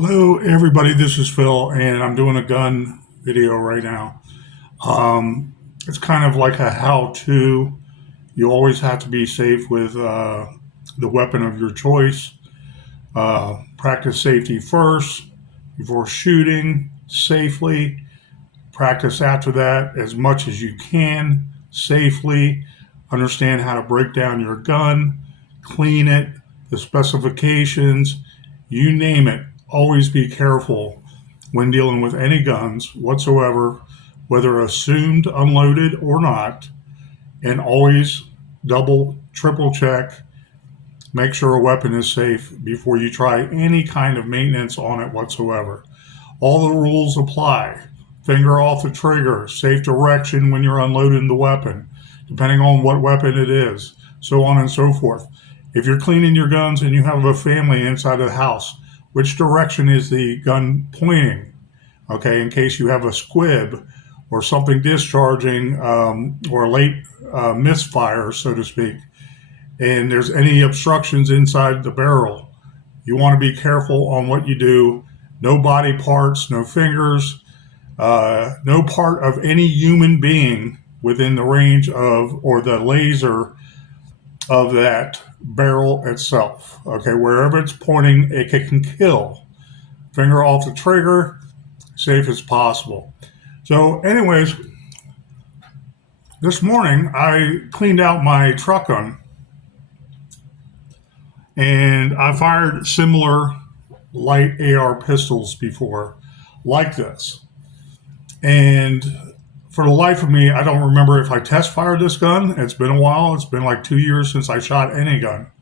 Hello, everybody. This is Phil, and I'm doing a gun video right now. It's kind of like a how-to. You always have to be safe with the weapon of your choice. Practice safety first before shooting safely. Practice after that as much as you can safely. Understand how to break down your gun, clean it, the specifications, you name it. Always be careful when dealing with any guns whatsoever, whether assumed, unloaded, or not, and always double, triple check, make sure a weapon is safe before you try any kind of maintenance on it whatsoever. All the rules apply. Finger off the trigger, safe direction when you're unloading the weapon, depending on what weapon it is, so on and so forth. If you're cleaning your guns and you have a family inside of the house, which direction is the gun pointing? Okay, in case you have a squib or something discharging or a late misfire, so to speak, and there's any obstructions inside the barrel, you want to be careful on what you do. No body parts, no fingers, no part of any human being within the range of or the laser of that barrel itself. Okay, wherever it's pointing, it can kill. Finger off the trigger, safe as possible. So, anyways, this morning I cleaned out my truck gun and I fired similar light AR pistols before, like this. And for the life of me, I don't remember if I test fired this gun. It's been a while. It's been like 2 years since I shot any gun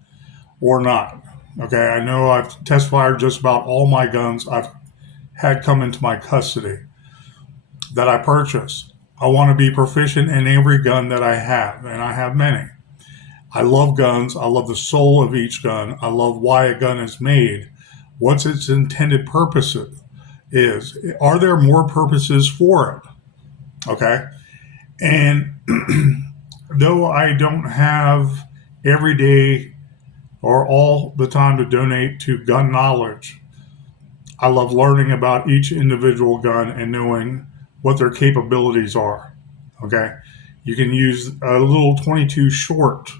or not. Okay, I know I've test fired just about all my guns I've had come into my custody that I purchased. I want to be proficient in every gun that I have, and I have many. I love guns. I love the soul of each gun. I love why a gun is made, what's its intended purpose is. Are there more purposes for it? Okay. And though I don't have every day or all the time to donate to gun knowledge, I love learning about each individual gun and knowing what their capabilities are. Okay. You can use a little 22 short,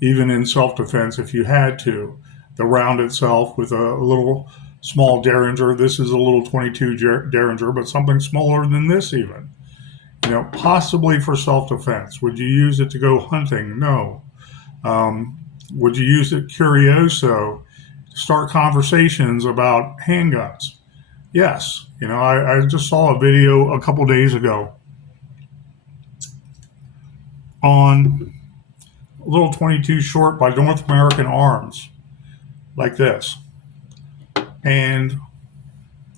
even in self-defense if you had to. The round itself with a little small Derringer. This is a little 22 Derringer, but something smaller than this even. Possibly for self-defense. Would you use it to go hunting? No. Would you use it curioso to start conversations about handguns? Yes. I just saw a video a couple days ago on a little 22 short by North American Arms, like this. And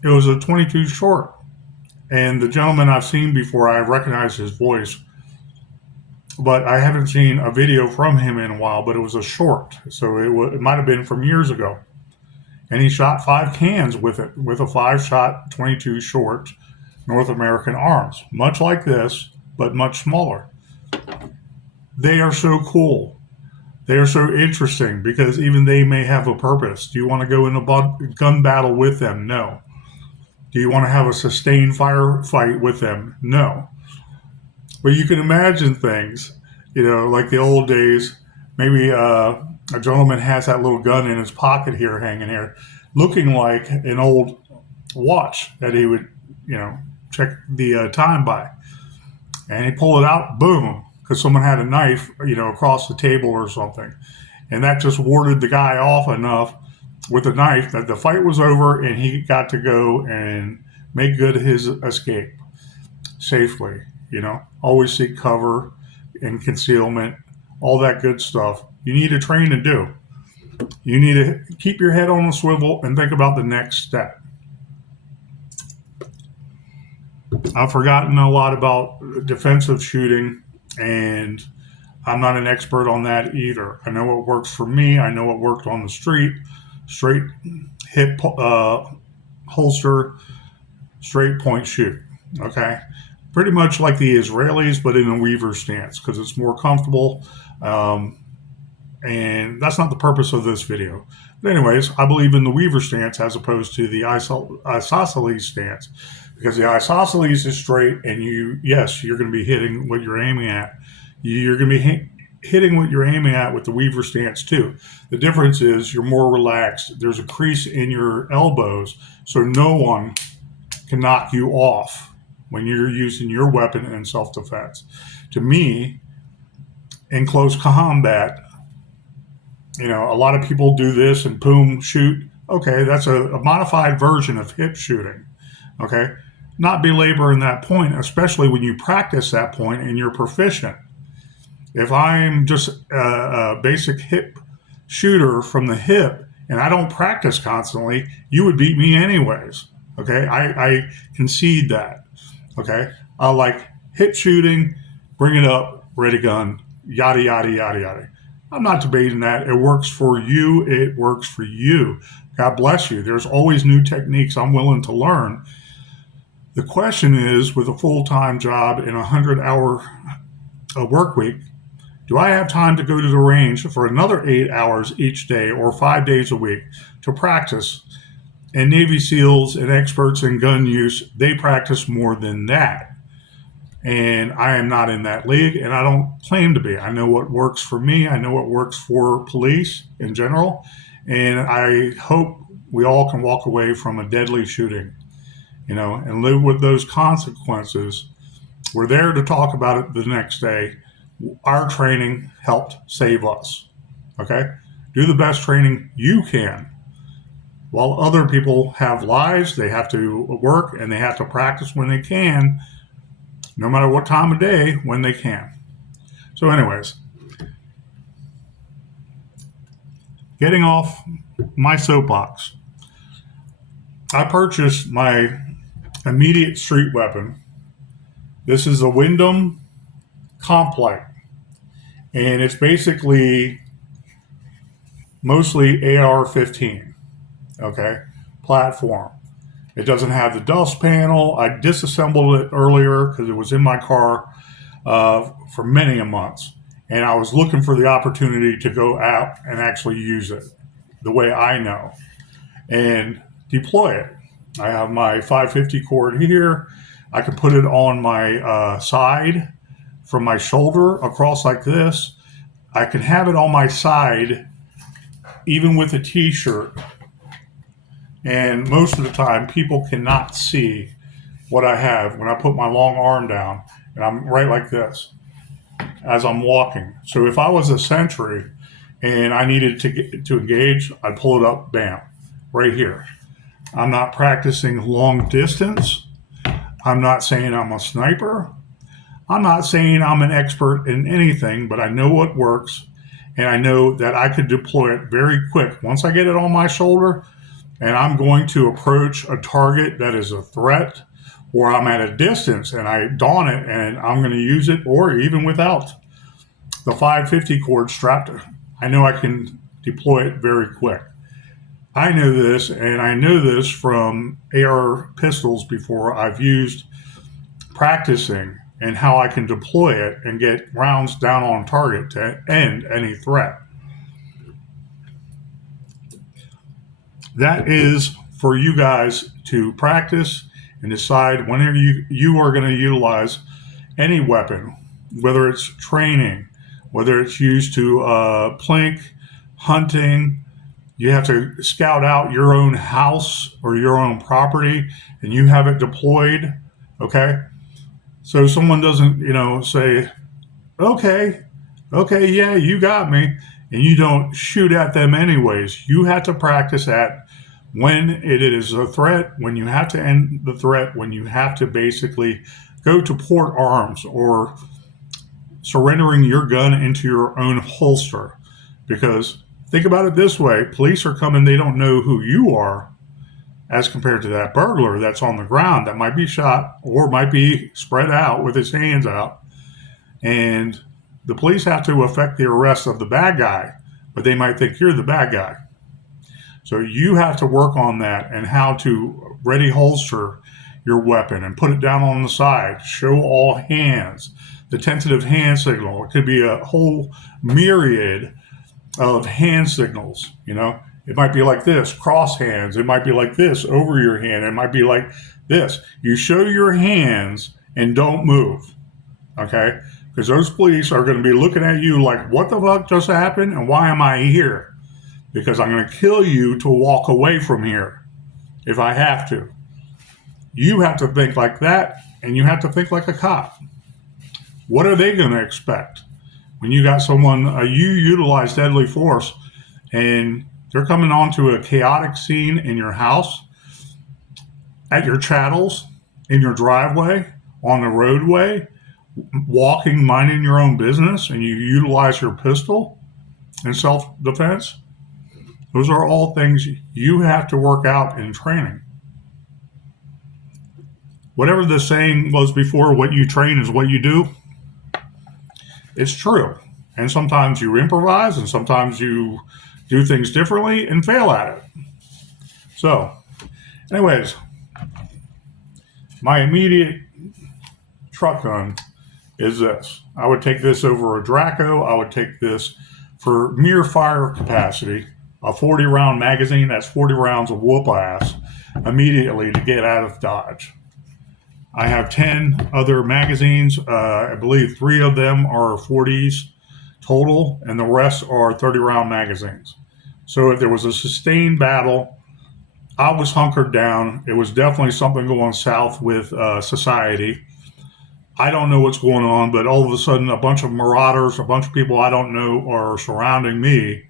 it was a 22 short. And the gentleman I've seen before, I recognize his voice, but I haven't seen a video from him in a while, but it was a short. So it might have been from years ago. And he shot 5 cans with it, with a 5-shot 22 short North American Arms, much like this, but much smaller. They are so cool. They are so interesting because even they may have a purpose. Do you want to go in a gun battle with them? No. Do you want to have a sustained firefight with them? No. But you can imagine things, like the old days. Maybe a gentleman has that little gun in his pocket here, hanging here, looking like an old watch that he would, check the time by. And he pulled it out, boom, because someone had a knife, across the table or something. And that just warded the guy off enough with the knife that the fight was over and he got to go and make good his escape safely. Always seek cover and concealment, all that good stuff. You need to train to do. You need to keep your head on a swivel and think about the next step. I've forgotten a lot about defensive shooting, and I'm not an expert on that either. I know what works for me. I know what worked on the street. Straight hip holster, straight point shoot. Okay, pretty much like the Israelis, but in a weaver stance because it's more comfortable. And that's not the purpose of this video. But anyways, I believe in the Weaver stance as opposed to the isosceles stance, because the isosceles is straight, and yes, you're going to be hitting what you're aiming at. You're going to be hitting what you're aiming at with the Weaver stance too. The difference is you're more relaxed. There's a crease in your elbows, so no one can knock you off when you're using your weapon in self-defense. To me, in close combat, a lot of people do this and boom, shoot. Okay, that's a modified version of hip shooting. Okay, not belaboring that point, especially when you practice that point and you're proficient. If I'm just a basic hip shooter from the hip and I don't practice constantly, you would beat me anyways. Okay, I concede that. Okay, I like hip shooting, bring it up, ready gun, yada, yada, yada, yada. I'm not debating that. It works for you. It works for you. God bless you. There's always new techniques I'm willing to learn. The question is, with a full-time job and a 100-hour work week, do I have time to go to the range for another 8 hours each day or 5 days a week to practice? And Navy SEALs and experts in gun use, they practice more than that. And I am not in that league, and I don't claim to be. I know what works for me. I know what works for police in general. And I hope we all can walk away from a deadly shooting, and live with those consequences. We're there to talk about it the next day. Our training helped save us. Okay? Do the best training you can. While other people have lives, they have to work and they have to practice when they can, no matter what time of day, when they can. So anyways, getting off my soapbox, I purchased my immediate street weapon. This is a Windham Comp-Lite, and it's basically mostly AR-15, okay, platform. It doesn't have the dust panel. I disassembled it earlier because it was in my car for many a months. And I was looking for the opportunity to go out and actually use it the way I know and deploy it. I have my 550 cord here. I can put it on my side from my shoulder across like this. I can have it on my side even with a t-shirt. And most of the time, people cannot see what I have when I put my long arm down and I'm right like this as I'm walking. So if I was a sentry and I needed to engage, I'd pull it up, bam, right here. I'm not practicing long distance. I'm not saying I'm a sniper. I'm not saying I'm an expert in anything, but I know what works, and I know that I could deploy it very quick. Once I get it on my shoulder, and I'm going to approach a target that is a threat, or I'm at a distance and I don it and I'm going to use it, or even without the 550 cord strapped, I know I can deploy it very quick. I know this, and I know this from AR pistols before. I've used practicing and how I can deploy it and get rounds down on target to end any threat. That is for you guys to practice and decide whenever you are going to utilize any weapon, whether it's training, whether it's used to plink, hunting. You have to scout out your own house or your own property and you have it deployed, okay? So someone doesn't, say, okay, yeah, you got me, and you don't shoot at them anyways. You have to practice at when it is a threat, when you have to end the threat, when you have to basically go to port arms or surrendering your gun into your own holster. Because think about it this way, police are coming, they don't know who you are as compared to that burglar that's on the ground that might be shot or might be spread out with his hands out. And the police have to effect the arrest of the bad guy, but they might think you're the bad guy. So you have to work on that and how to ready holster your weapon and put it down on the side, show all hands, the tentative hand signal. It could be a whole myriad of hand signals, It might be like this, cross hands. It might be like this, over your hand. It might be like this. You show your hands and don't move, okay? Because those police are going to be looking at you like, what the fuck just happened and why am I here? Because I'm going to kill you to walk away from here if I have to. You have to think like that, and you have to think like a cop. What are they going to expect? When you got someone, you utilize deadly force, and they're coming onto a chaotic scene in your house, at your chattels, in your driveway, on the roadway, walking, minding your own business, and you utilize your pistol in self-defense. Those are all things you have to work out in training. Whatever the saying was before, what you train is what you do, it's true. And sometimes you improvise, and sometimes you do things differently and fail at it. So, anyways, my immediate truck gun is this. I would take this over a Draco. I would take this for mere fire capacity. A 40-round magazine, that's 40 rounds of whoop ass immediately to get out of Dodge. I have 10 other magazines. I believe 3 of them are 40s total, and the rest are 30-round magazines. So if there was a sustained battle, I was hunkered down. It was definitely something going south with society. I don't know what's going on, but all of a sudden a bunch of marauders, a bunch of people I don't know are surrounding me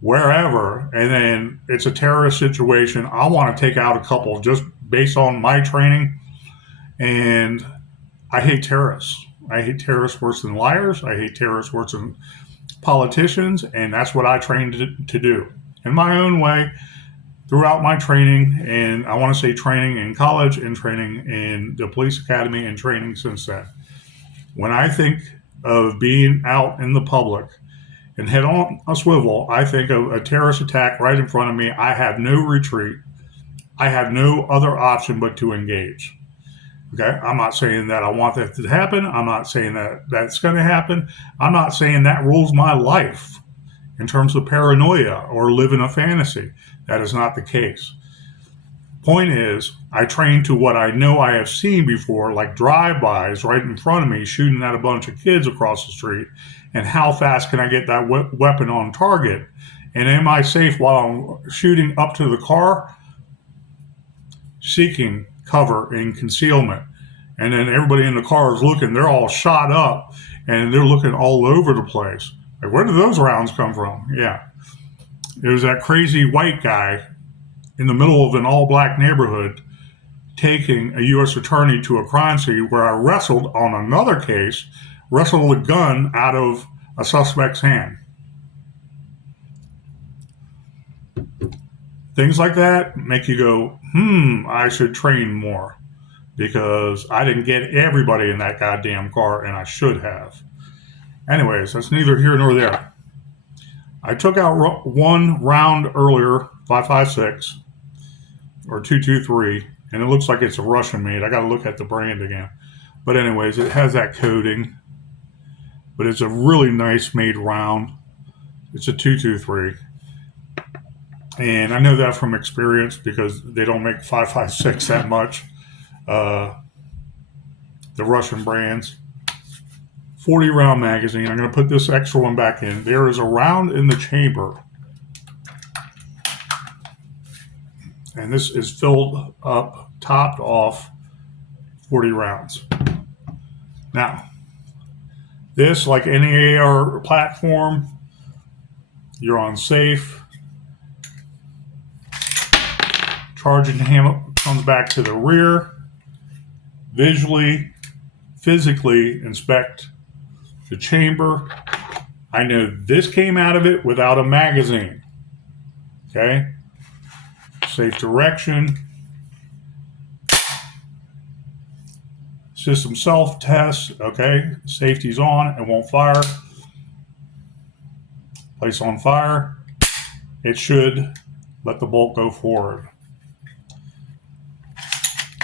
wherever, and then it's a terrorist situation. I want to take out a couple just based on my training, and I hate terrorists. I hate terrorists worse than liars. I hate terrorists worse than politicians, and that's what I trained to do in my own way throughout my training. And I want to say training in college and training in the police academy and training since then. When I think of being out in the public and head on a swivel, I think of a terrorist attack right in front of me. I have no retreat. I have no other option but to engage. Okay, I'm not saying that I want that to happen. I'm not saying that that's going to happen. I'm not saying that rules my life in terms of paranoia or live in a fantasy. That is not the case. Point is, I train to what I know I have seen before, like drive-bys right in front of me, shooting at a bunch of kids across the street, and how fast can I get that weapon on target? And am I safe while I'm shooting up to the car, seeking cover and concealment? And then everybody in the car is looking, they're all shot up, and they're looking all over the place. Like, where did those rounds come from? Yeah. It was that crazy white guy in the middle of an all-black neighborhood taking a U.S. attorney to a crime scene where I wrestled on another case, wrestled a gun out of a suspect's hand. Things like that make you go, I should train more, because I didn't get everybody in that goddamn car, and I should have. Anyways, that's neither here nor there. I took out one round earlier, 5.56 or 2.23, and it looks like it's a Russian made. I got to look at the brand again. But anyways, it has that coating, but it's a really nice made round. It's a 2.23. And I know that from experience because they don't make 5.56 that much. The Russian brands. 40 round magazine. I'm going to put this extra one back in. There is a round in the chamber. And this is filled up, topped off 40 rounds. Now, this, like any AR platform, you're on safe. Charging hammer comes back to the rear. Visually, physically inspect the chamber. I know this came out of it without a magazine. Okay? Safe direction. System self-test. Okay? Safety's on. It won't fire. Place on fire. It should let the bolt go forward.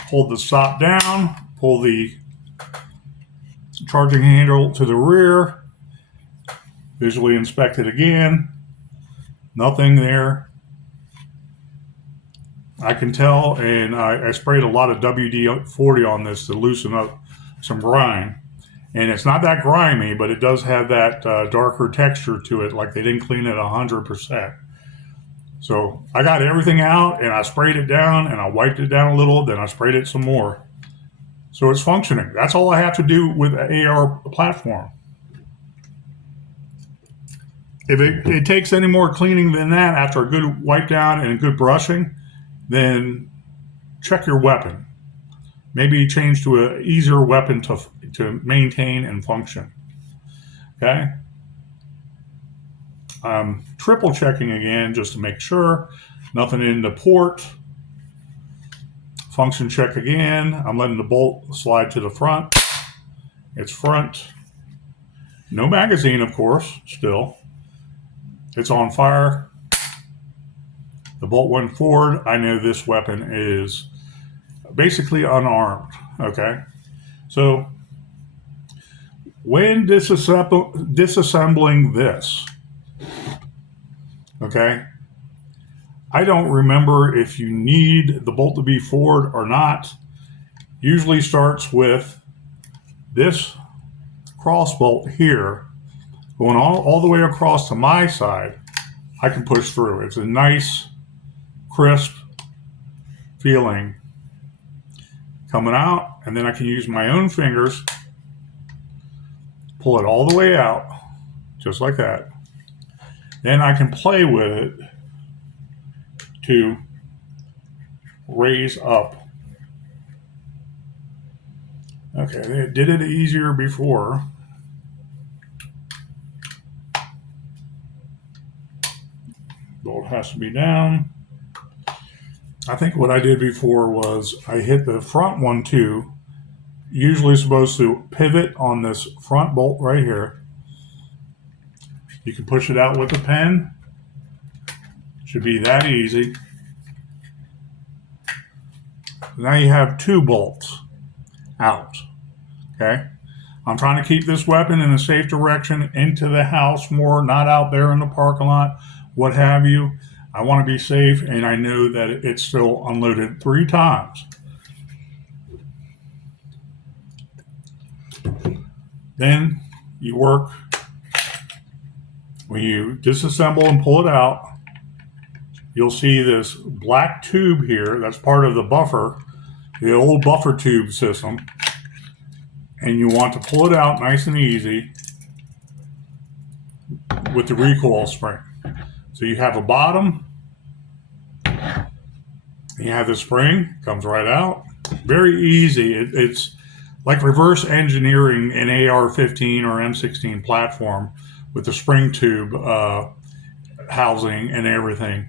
Hold the stop down, pull the charging handle to the rear, visually inspect it again, nothing there. I can tell, and I sprayed a lot of WD-40 on this to loosen up some grime. And it's not that grimy, but it does have that darker texture to it, like they didn't clean it 100%. So I got everything out, and I sprayed it down, and I wiped it down a little, then I sprayed it some more. So it's functioning. That's all I have to do with the AR platform. If it takes any more cleaning than that after a good wipe down and a good brushing, then check your weapon. Maybe change to an easier weapon to maintain and function. Okay? I'm triple checking again just to make sure. Nothing in the port. Function check again. I'm letting the bolt slide to the front. It's front. No magazine, of course, still. It's on fire. The bolt went forward. I know this weapon is basically unarmed. Okay? So, when disassembling this, okay, I don't remember if you need the bolt to be forward or not. Usually starts with this cross bolt here going all the way across to my side. I can push through. It's a nice, crisp feeling coming out, and then I can use my own fingers, pull it all the way out, just like that. Then I can play with it to raise up. Okay, they did it easier before. Bolt has to be down. I think what I did before was I hit the front one too. Usually supposed to pivot on this front bolt right here. You can push it out with a pen. Should be that easy. Now you have two bolts out. Okay? I'm trying to keep this weapon in a safe direction into the house more, not out there in the parking lot, what have you. I want to be safe, and I know that it's still unloaded 3 times. Then you work, when you disassemble and pull it out, you'll see this black tube here. That's part of the buffer, the old buffer tube system. And you want to pull it out nice and easy with the recoil spring. So you have a bottom, and you have the spring, comes right out. Very easy. It's like reverse engineering an AR-15 or M16 platform with the spring tube housing and everything,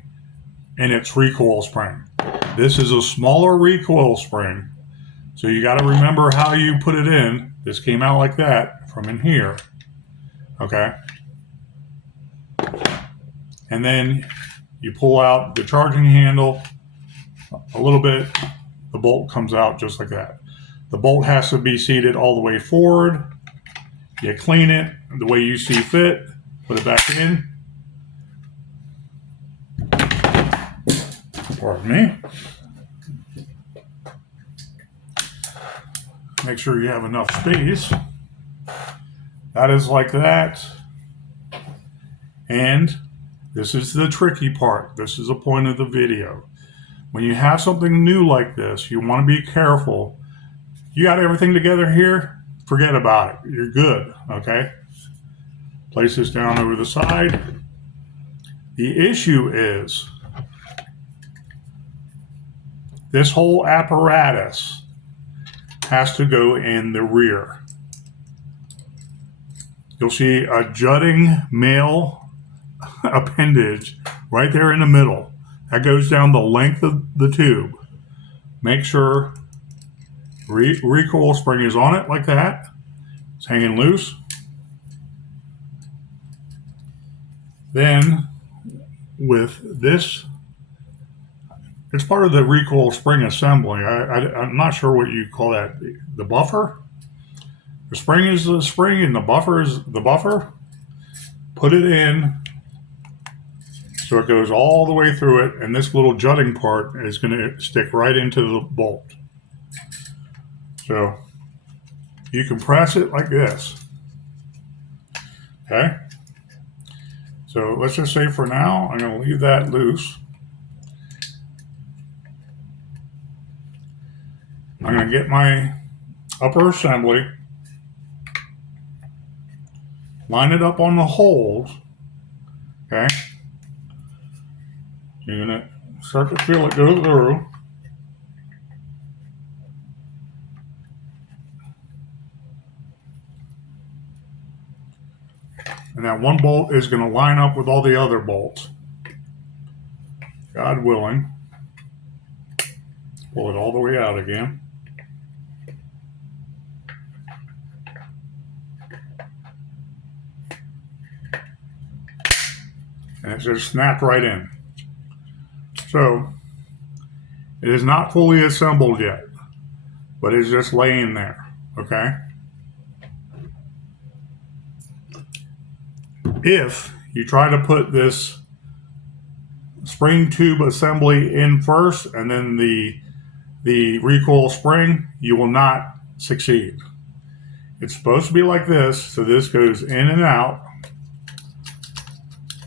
and its recoil spring. This is a smaller recoil spring, so you got to remember how you put it in. This came out like that from in here, okay? And then you pull out the charging handle a little bit, the bolt comes out just like that. The bolt has to be seated all the way forward. You clean it the way you see fit, put it back in. Pardon me. Make sure you have enough space. That is like that. And this is the tricky part. This is the point of the video. When you have something new like this, you want to be careful. You got everything together here, forget about it. You're good, okay? Place this down over the side. The issue is this whole apparatus has to go in the rear. You'll see a jutting male appendage right there in the middle. That goes down the length of the tube. Make sure recoil spring is on it like that. It's hanging loose. Then with this, it's part of the recoil spring assembly. I'm not sure what you call that. The buffer? The spring is the spring and the buffer is the buffer. Put it in So it goes all the way through it, and this little jutting part is going to stick right into the bolt. So you can press it like this. Okay. So let's just say for now, I'm going to leave that loose. I'm going to get my upper assembly, line it up on the holes. Okay. You're going to start to feel it go through. And that one bolt is going to line up with all the other bolts. God willing. Pull it all the way out again. And it just snapped right in. So it is not fully assembled yet, but it's just laying there. Okay. If you try to put this spring tube assembly in first and then the recoil spring, you will not succeed. It's supposed to be like this, so this goes in and out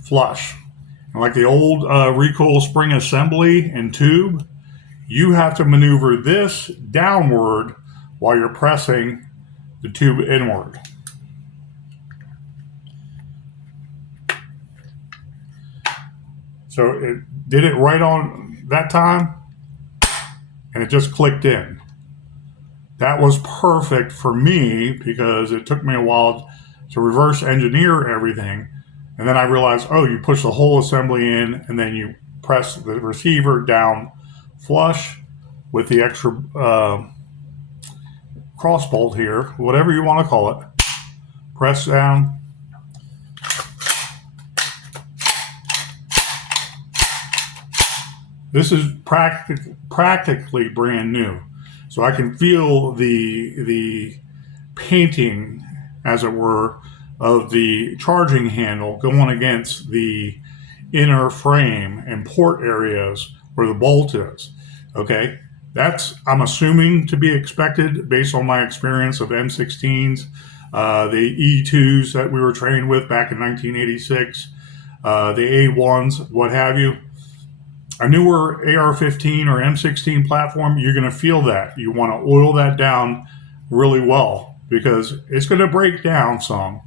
flush. And like the old recoil spring assembly and tube, you have to maneuver this downward while you're pressing the tube inward. So it did it right on that time, and it just clicked in. That was perfect for me because it took me a while to reverse engineer everything. And then I realized, oh, you push the whole assembly in and then you press the receiver down flush with the extra cross bolt here, whatever you want to call it. Press down. This is practically brand new. So I can feel the painting, as it were, of the charging handle going against the inner frame and port areas where the bolt is. Okay, that's, I'm assuming, to be expected based on my experience of M16s, the E2s that we were trained with back in 1986, the A1s, what have you. A newer AR-15 or M16 platform, you're going to feel that. You want to oil that down really well because it's going to break down some.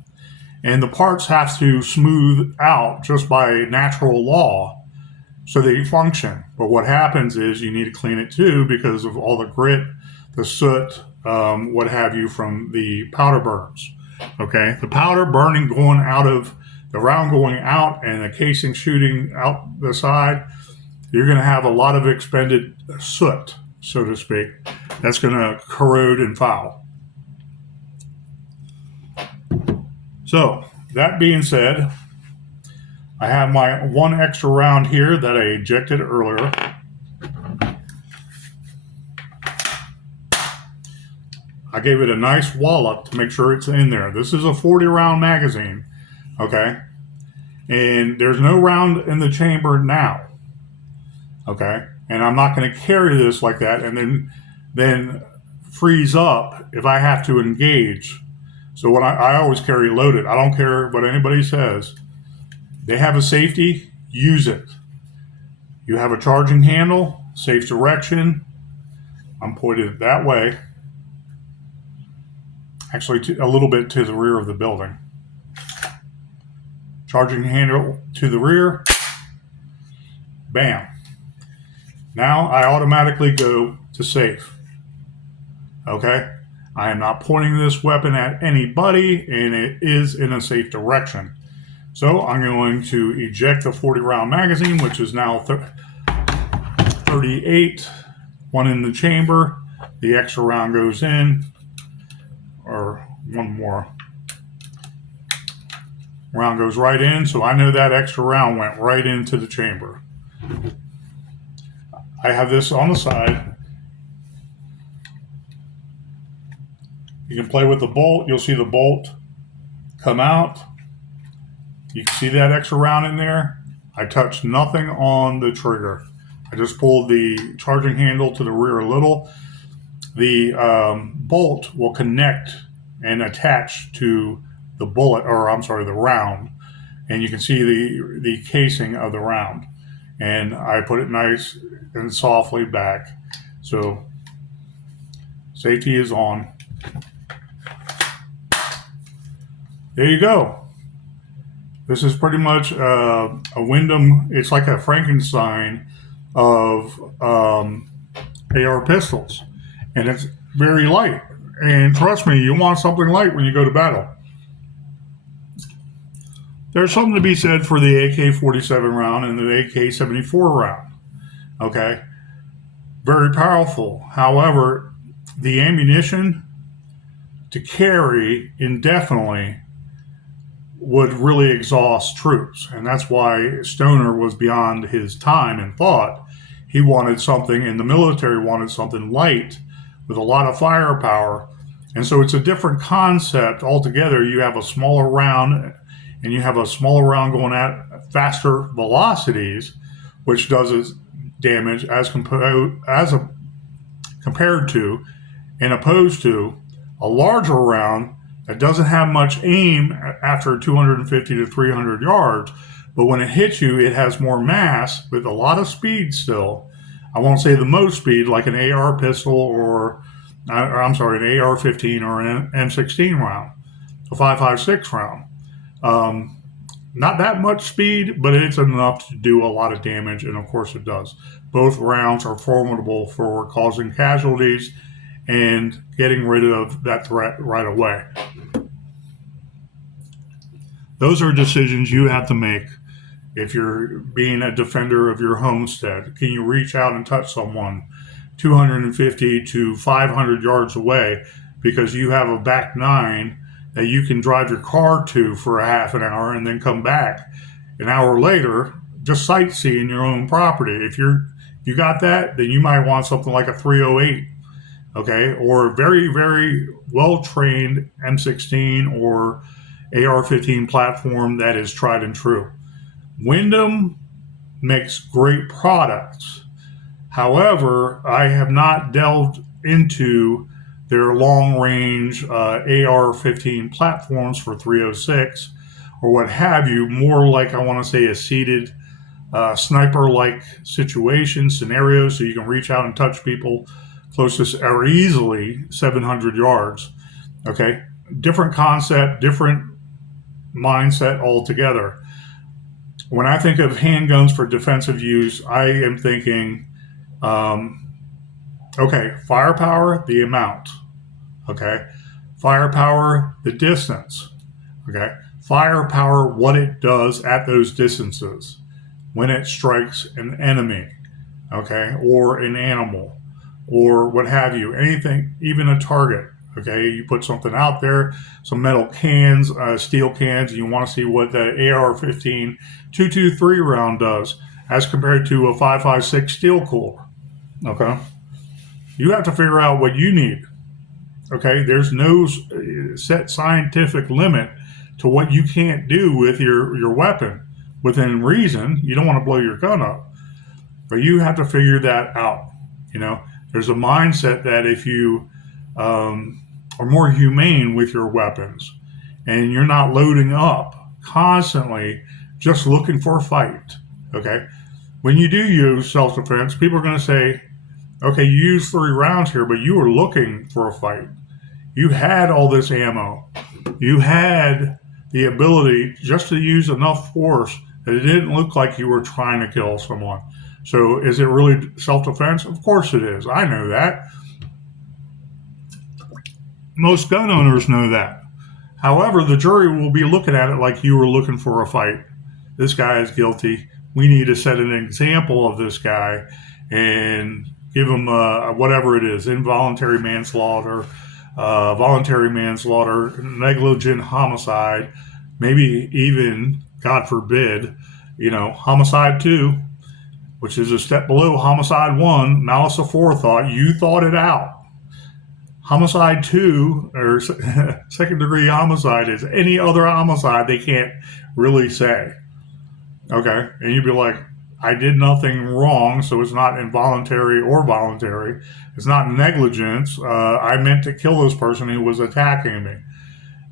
And the parts have to smooth out just by natural law so they function. But what happens is you need to clean it too because of all the grit, the soot, what have you, from the powder burns. Okay, the powder burning going out of the round going out and the casing shooting out the side, you're going to have a lot of expended soot, so to speak. That's going to corrode and foul. So, that being said, I have my one extra round here that I ejected earlier. I gave it a nice wallop to make sure it's in there. This is a 40 round magazine, okay? And there's no round in the chamber now. Okay, and I'm not going to carry this like that and then freeze up if I have to engage. So when I always carry loaded. I don't care what anybody says. They have a safety, use it. You have a charging handle, safe direction. I'm pointed that way. Actually, a little bit to the rear of the building. Charging handle to the rear. Bam. Now I automatically go to safe. Okay? I am not pointing this weapon at anybody, and it is in a safe direction. So I'm going to eject the 40 round magazine, which is now 38, one in the chamber. The extra round goes in, or one more round goes right in, so I know that extra round went right into the chamber. I have this on the side. You can play with the bolt. You'll see the bolt come out. You can see that extra round in there. I touched nothing on the trigger. I just pulled the charging handle to the rear a little. The bolt will connect and attach to the bullet, or I'm sorry, the round, and you can see the casing of the round. And I put it nice and softly back. So safety is on. There you go. This is pretty much a Windham. It's like a Frankenstein of AR pistols, and it's very light. And trust me, you want something light when you go to battle. There's something to be said for the AK-47 round and the AK-74 round. Okay, very powerful. However, the ammunition to carry indefinitely would really exhaust troops. And that's why Stoner was beyond his time and thought. He wanted something, and the military wanted something light with a lot of firepower. And so it's a different concept altogether. You have a smaller round, and you have a smaller round going at faster velocities, which does its damage compared to and opposed to a larger round that doesn't have much aim after 250 to 300 yards, but when it hits you, it has more mass with a lot of speed still. I won't say the most speed like an AR pistol or I'm sorry, an AR-15 or an M16 round, a 5.56 round. Not that much speed, but it's enough to do a lot of damage, and of course it does. Both rounds are formidable for causing casualties and getting rid of that threat right away. Those are decisions you have to make if you're being a defender of your homestead. Can you reach out and touch someone 250 to 500 yards away because you have a back nine that you can drive your car to for a half an hour and then come back an hour later, just sightseeing your own property? If you got that, then you might want something like a 308, okay, or a very, very well-trained M16 or AR-15 platform that is tried and true. Windham makes great products. However, I have not delved into their long-range AR-15 platforms for 306 or what have you, more like I want to say a seated sniper-like situation scenario, so you can reach out and touch people closest or easily 700 yards. Okay, different concept, different mindset altogether. When I think of handguns for defensive use, I am thinking, okay, firepower, the amount. Okay, firepower, the distance. Okay, firepower, what it does at those distances when it strikes an enemy. Okay, or an animal, or what have you. Anything, even a target. Okay, you put something out there, some metal cans, steel cans, and you want to see what the AR-15 223 round does as compared to a 5.56 steel core. Okay, you have to figure out what you need. Okay, there's no set scientific limit to what you can't do with your weapon. Within reason, you don't want to blow your gun up, but you have to figure that out. You know, there's a mindset that if you are more humane with your weapons and you're not loading up constantly just looking for a fight, okay? When you do use self-defense, people are going to say, okay, you used 3 rounds here, but you were looking for a fight. You had all this ammo. You had the ability just to use enough force that it didn't look like you were trying to kill someone. So is it really self-defense? Of course it is. I know that. Most gun owners know that. However, the jury will be looking at it like you were looking for a fight. This guy is guilty. We need to set an example of this guy and give him whatever it is, involuntary manslaughter, voluntary manslaughter, negligent homicide, maybe even, God forbid, homicide 2, which is a step below homicide 1, malice aforethought. You thought it out. Homicide 2, or second degree homicide, is any other homicide they can't really say. Okay. And you'd be like, I did nothing wrong, so it's not involuntary or voluntary. It's not negligence. I meant to kill this person who was attacking me.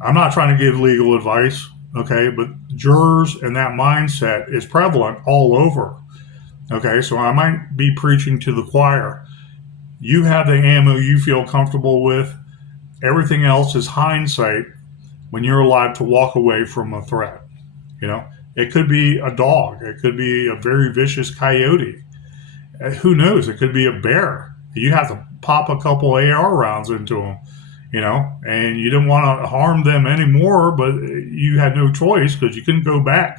I'm not trying to give legal advice, okay, but jurors and that mindset is prevalent all over. Okay, so I might be preaching to the choir. You have the ammo you feel comfortable with. Everything else is hindsight when you're allowed to walk away from a threat. You know, it could be a dog, it could be a very vicious coyote. Who knows? It could be a bear. You have to pop a couple AR rounds into them, and you didn't want to harm them anymore, but you had no choice because you couldn't go back,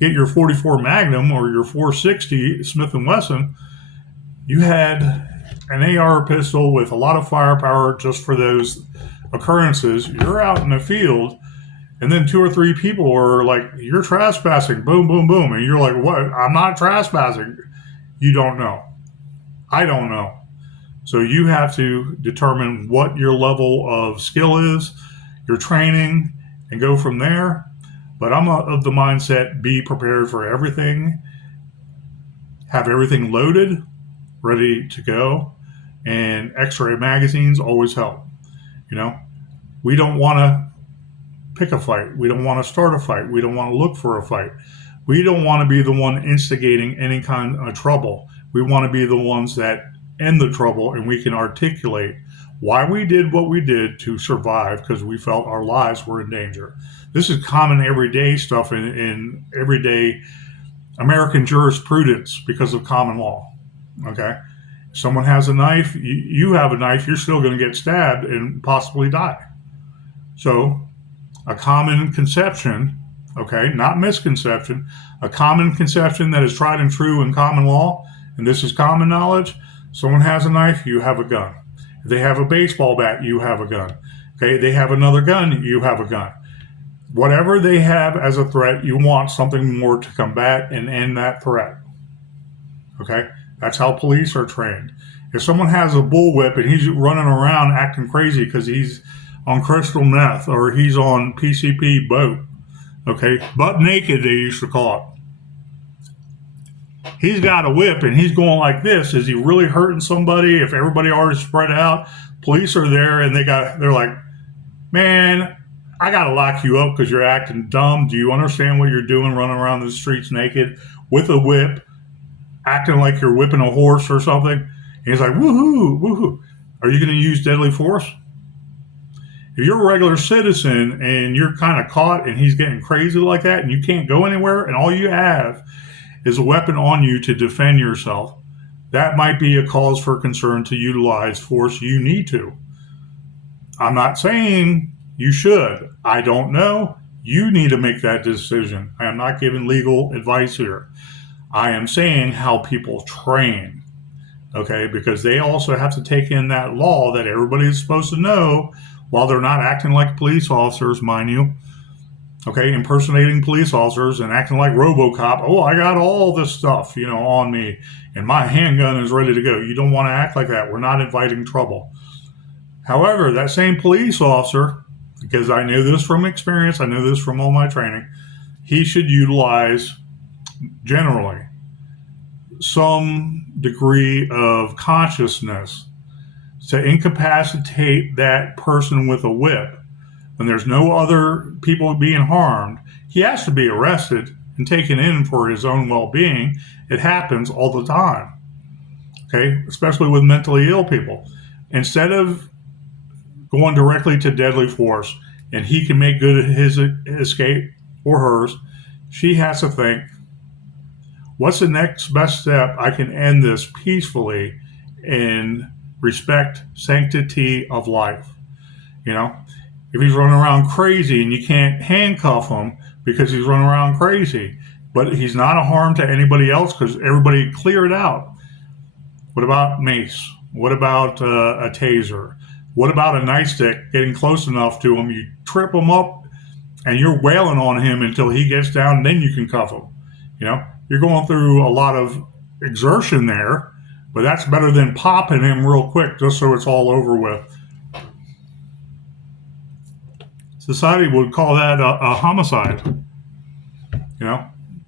get your 44 Magnum or your 460 Smith and Wesson. You had an AR pistol with a lot of firepower just for those occurrences. You're out in the field, and then two or three people are like, "You're trespassing!" Boom, boom, boom, and you're like, "What? I'm not trespassing." You don't know. I don't know. So you have to determine what your level of skill is, your training, and go from there. But I'm of the mindset: be prepared for everything, have everything loaded, ready to go, and X-ray magazines always help. You know, we don't want to pick a fight. We don't want to start a fight. We don't want to look for a fight. We don't want to be the one instigating any kind of trouble. We want to be the ones that end the trouble, and we can articulate why we did what we did to survive because we felt our lives were in danger. This is common everyday stuff in everyday American jurisprudence because of common law. Okay? Someone has a knife, you have a knife, you're still going to get stabbed and possibly die. So, a common conception, okay, not misconception, a common conception that is tried and true in common law, and this is common knowledge. Someone has a knife, you have a gun. If they have a baseball bat, you have a gun. Okay, they have another gun, you have a gun. Whatever they have as a threat, you want something more to combat and end that threat. Okay, that's how police are trained. If someone has a bullwhip and he's running around acting crazy because he's on crystal meth or he's on PCP boat, okay, butt naked they used to call it. He's got a whip and he's going like this. Is he really hurting somebody? If everybody already spread out, police are there and they're like, man, I gotta lock you up because you're acting dumb. Do you understand what you're doing running around the streets naked with a whip, acting like you're whipping a horse or something? And he's like, woohoo, woohoo. Are you gonna use deadly force? If you're a regular citizen and you're kind of caught and he's getting crazy like that and you can't go anywhere and all you have is a weapon on you to defend yourself, that might be a cause for concern to utilize force. You need to. I'm not saying you should. I don't know. You need to make that decision. I am not giving legal advice here. I am saying how people train, okay? Because they also have to take in that law that everybody is supposed to know while they're not acting like police officers, mind you. Okay, impersonating police officers and acting like RoboCop. Oh, I got all this stuff, on me, and my handgun is ready to go. You don't want to act like that. We're not inviting trouble. However, that same police officer, because I know this from experience, I know this from all my training, he should utilize generally some degree of consciousness to incapacitate that person with a whip. When there's no other people being harmed, he has to be arrested and taken in for his own well-being. It happens all the time, okay, especially with mentally ill people. Instead of going directly to deadly force and he can make good his escape or hers, she has to think, what's the next best step? I can end this peacefully and respect sanctity of life. If he's running around crazy and you can't handcuff him because he's running around crazy, but he's not a harm to anybody else because everybody cleared out. What about mace? What about a taser? What about a nightstick getting close enough to him? You trip him up and you're wailing on him until he gets down, and then you can cuff him. You're going through a lot of exertion there, but that's better than popping him real quick just so it's all over with. Society would call that a homicide.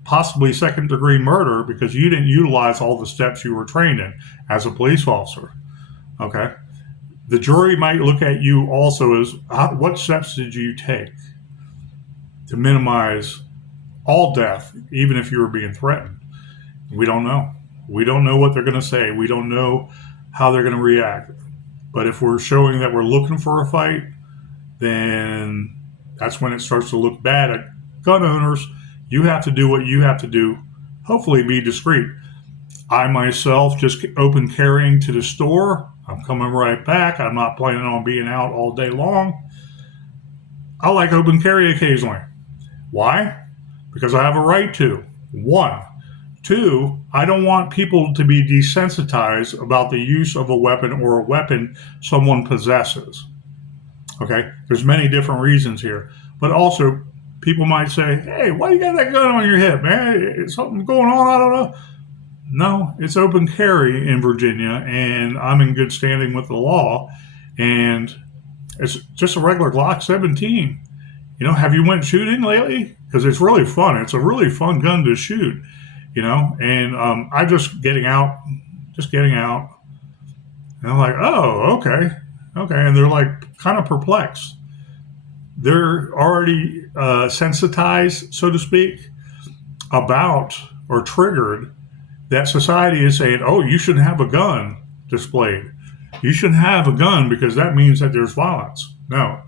possibly second-degree murder because you didn't utilize all the steps you were trained in as a police officer. Okay? The jury might look at you also as what steps did you take to minimize all death, even if you were being threatened. We don't know. We don't know what they're going to say. We don't know how they're going to react. But if we're showing that we're looking for a fight, then that's when it starts to look bad at gun owners. You have to do what you have to do. Hopefully be discreet. I myself just open carrying to the store. I'm coming right back. I'm not planning on being out all day long. I like open carry occasionally. Why? Because I have a right to. One. Two, I don't want people to be desensitized about the use of a weapon or a weapon someone possesses. Okay? There's many different reasons here. But also, people might say, hey, why you got that gun on your hip, man? Is something going on? I don't know. No, it's open carry in Virginia, and I'm in good standing with the law. And it's just a regular Glock 17. Have you went shooting lately? Because it's really fun. It's a really fun gun to shoot. And I'm just getting out. And I'm like, oh, okay. And they're like kind of perplexed. They're already sensitized, so to speak, about or triggered that society is saying, oh, you shouldn't have a gun displayed. You shouldn't have a gun because that means that there's violence. No.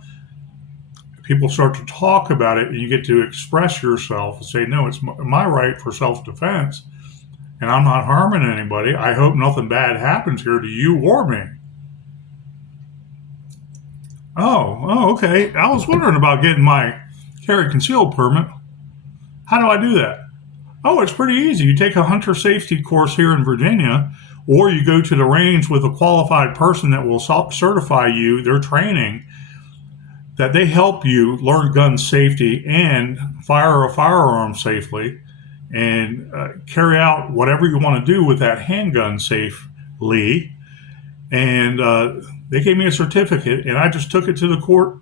People start to talk about it, and you get to express yourself and say, no, it's my right for self-defense, and I'm not harming anybody. I hope nothing bad happens here to you or me. Oh, okay. I was wondering about getting my carry concealed permit. How do I do that? Oh, it's pretty easy. You take a hunter safety course here in Virginia, or you go to the range with a qualified person that will certify you, their training, that they help you learn gun safety and fire a firearm safely and carry out whatever you want to do with that handgun safely. And they gave me a certificate, and I just took it to the court.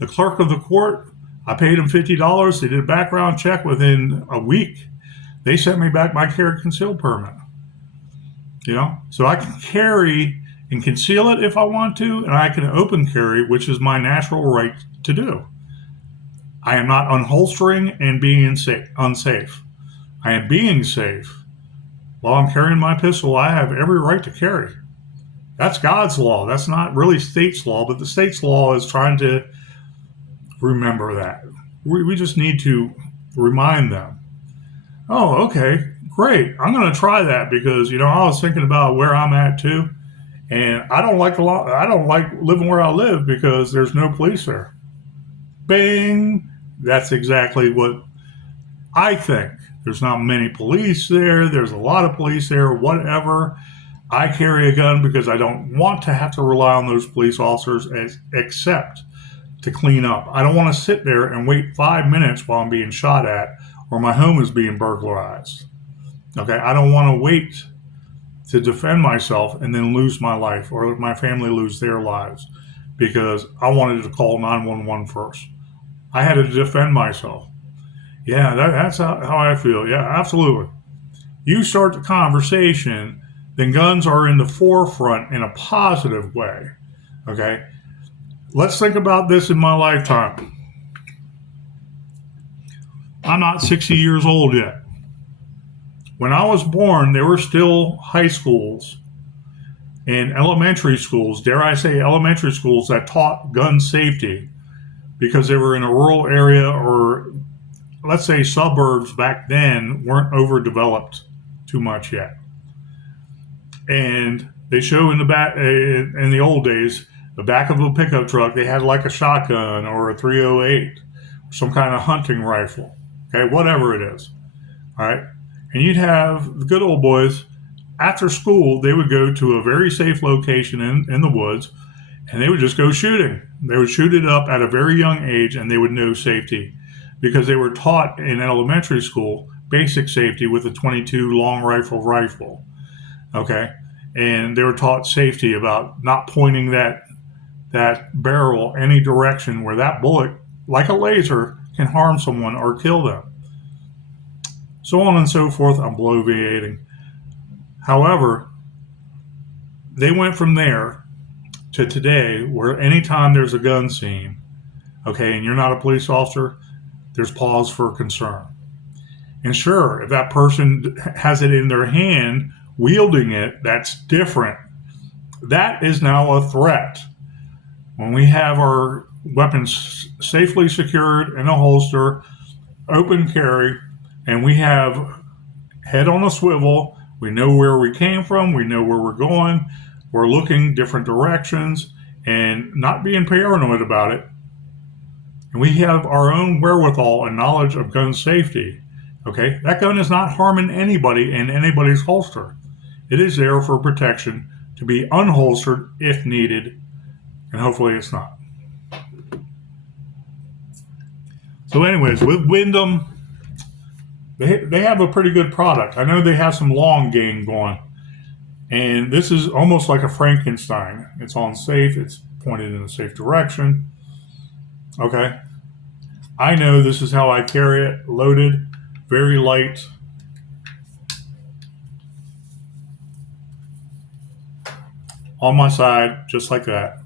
The clerk of the court, I paid him $50. They did a background check within a week. They sent me back my carry concealed permit. So I can carry and conceal it if I want to, and I can open carry, which is my natural right to do. I am not unholstering and being unsafe. I am being safe. While I'm carrying my pistol, I have every right to carry. That's God's law. That's not really state's law, but the state's law is trying to remember that. We just need to remind them. Oh, okay, great. I'm going to try that because, I was thinking about where I'm at too. And I don't like living where I live because there's no police there. Bing! That's exactly what I think. There's not many police there. There's a lot of police there, whatever. I carry a gun because I don't want to have to rely on those police officers except to clean up. I don't want to sit there and wait 5 minutes while I'm being shot at or my home is being burglarized. Okay, I don't want to wait to defend myself and then lose my life or my family lose their lives because I wanted to call 911 first. I had to defend myself. Yeah, that's how I feel. Yeah, absolutely. You start the conversation, then guns are in the forefront in a positive way. Okay? Let's think about this in my lifetime. I'm not 60 years old yet. When I was born, there were still high schools and elementary schools, dare I say elementary schools, that taught gun safety because they were in a rural area or, let's say, suburbs back then weren't overdeveloped too much yet. And they show in the back, in the old days, the back of a pickup truck, they had like a shotgun or a 308, some kind of hunting rifle, okay, whatever it is, all right? And you'd have the good old boys, after school, they would go to a very safe location in the woods, and they would just go shooting. They would shoot it up at a very young age, and they would know safety because they were taught in elementary school basic safety with a .22 long rifle, okay? And they were taught safety about not pointing that barrel any direction where that bullet, like a laser, can harm someone or kill them. so on and so forth. I'm bloviating. However, they went from there to today, where anytime there's a gun scene, okay, and you're not a police officer, there's pause for concern. And sure, if that person has it in their hand, wielding it, that's different. That is now a threat. When we have our weapons safely secured in a holster, open carry, and we have head on a swivel, we know where we came from, we know where we're going, we're looking different directions, and not being paranoid about it. And we have our own wherewithal and knowledge of gun safety. Okay, that gun is not harming anybody in anybody's holster. It is there for protection to be unholstered if needed, and hopefully it's not. So, anyways, with Windham, they have a pretty good product. I know they have some long game going, and this is almost like a Frankenstein. It's on safe. It's pointed in a safe direction. Okay, I know this is how I carry it, loaded, very light. On my side, just like that.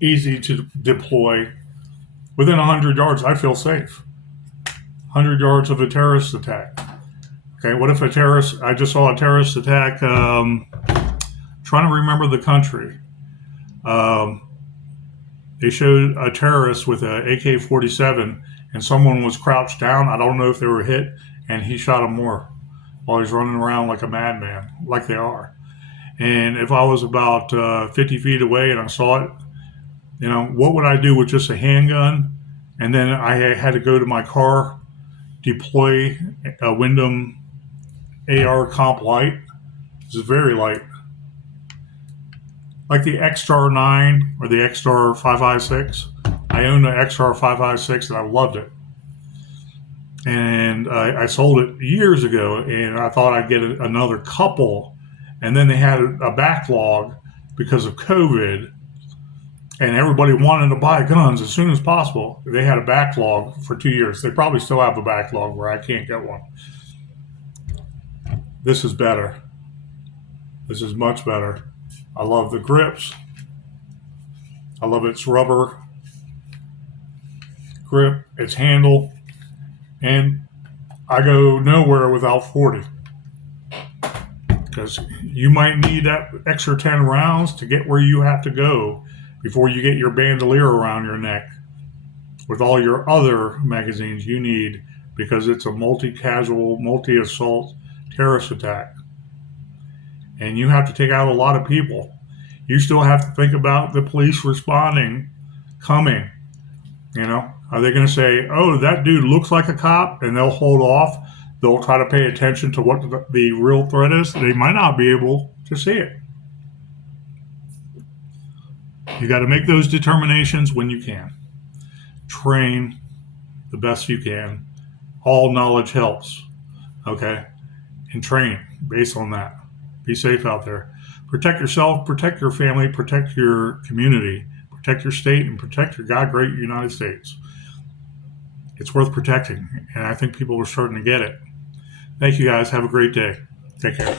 Easy to deploy. Within 100 yards, I feel safe. 100 yards of a terrorist attack. Okay, what if I just saw a terrorist attack, trying to remember the country. They showed a terrorist with an AK-47 and someone was crouched down. I don't know if they were hit, and he shot him more while he's running around like a madman, like they are. And if I was about 50 feet away and I saw it, what would I do with just a handgun? And then I had to go to my car, deploy a Windham AR Comp-Lite. This is very light. Like the X-Star 9 or the X-Star 556. I owned the X-Star 556 and I loved it. And I sold it years ago, and I thought I'd get another couple. And then they had a backlog because of COVID, and everybody wanted to buy guns as soon as possible. They had a backlog for 2 years. They probably still have a backlog where I can't get one. This is better. This is much better. I love the grips. I love its rubber grip, its handle, and I go nowhere without 40. Because you might need that extra 10 rounds to get where you have to go before you get your bandolier around your neck with all your other magazines you need, because it's a multi-casual, multi-assault terrorist attack. And you have to take out a lot of people. You still have to think about the police responding, coming. Are they going to say, oh, that dude looks like a cop, and they'll hold off? They'll try to pay attention to what the real threat is. They might not be able to see it. You got to make those determinations when you can. Train the best you can. All knowledge helps. Okay? And train based on that. Be safe out there. Protect yourself, protect your family, protect your community, protect your state, and protect your God great United States. It's worth protecting, and I think people are starting to get it. Thank you guys. Have a great day. Take care.